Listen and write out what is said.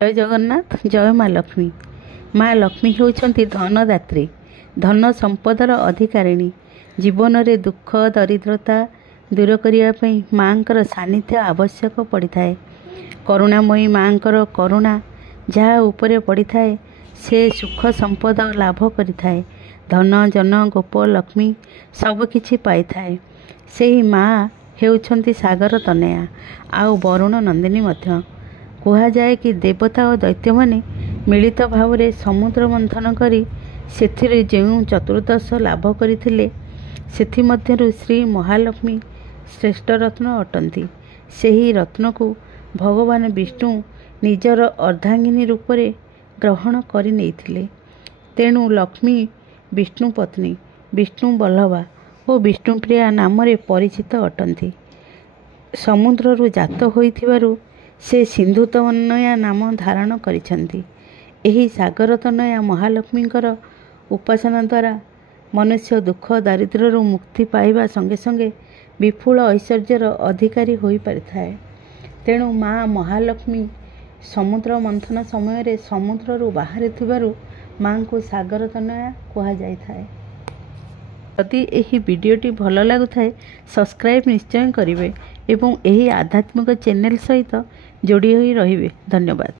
जय जगन्नाथ जय माँ लक्ष्मी। माँ लक्ष्मी होउछंती धनदात्री, धन संपदर अधिकारिणी। जीवन रे दुख दरिद्रता दूर करने माँकर सानिध्य आवश्यक पड़ी थाए। करुणामयी माँकर करुणा जहाँ उपरे पड़ी थाए से सुख संपद लाभ करि थाए। धन जन गोप लक्ष्मी सबकिछि पाई थाए। सेही माँ हेउछंती सागर तनया आउ वरुण नंदिनी मध्य। कहुए कि देवता और दैत्य माने मिलित भाव रे समुद्र मंथन करी सेथिरे जेउ चतुर्दश लाभ करथिले सेथिमध्यरु श्री महालक्ष्मी श्रेष्ठ रत्न अटंती। सेही रत्न को भगवान विष्णु निजर अर्धांगिनी रूप रे ग्रहण करि नेइथिले। तेणु लक्ष्मी विष्णु पत्नी, विष्णु बल्लभा और विष्णुप्रिया नाम रे परिचित अटंती। समुद्ररु जात होइथिबारु से सिंधुतनया नाम धारण करिछंती। एही सागरतनया महालक्ष्मींकर उपासना द्वारा मनुष्य दुख दारिद्र्यरु मुक्ति पाइबा संगे संगे विपुल ऐश्वर्यर अधिकारी होई परिथाए। तेणु माँ महालक्ष्मी समुद्र मंथन समय रे समुद्ररु बाहर थिबारु माँ को सागरतनया कहा जाय थाए। यदि एही वीडियोटी भल लागुथाए सब्सक्राइब निश्चय करिवे एवं एही आध्यात्मिक चैनल सहित जोड़ी होई रहिबे। धन्यवाद।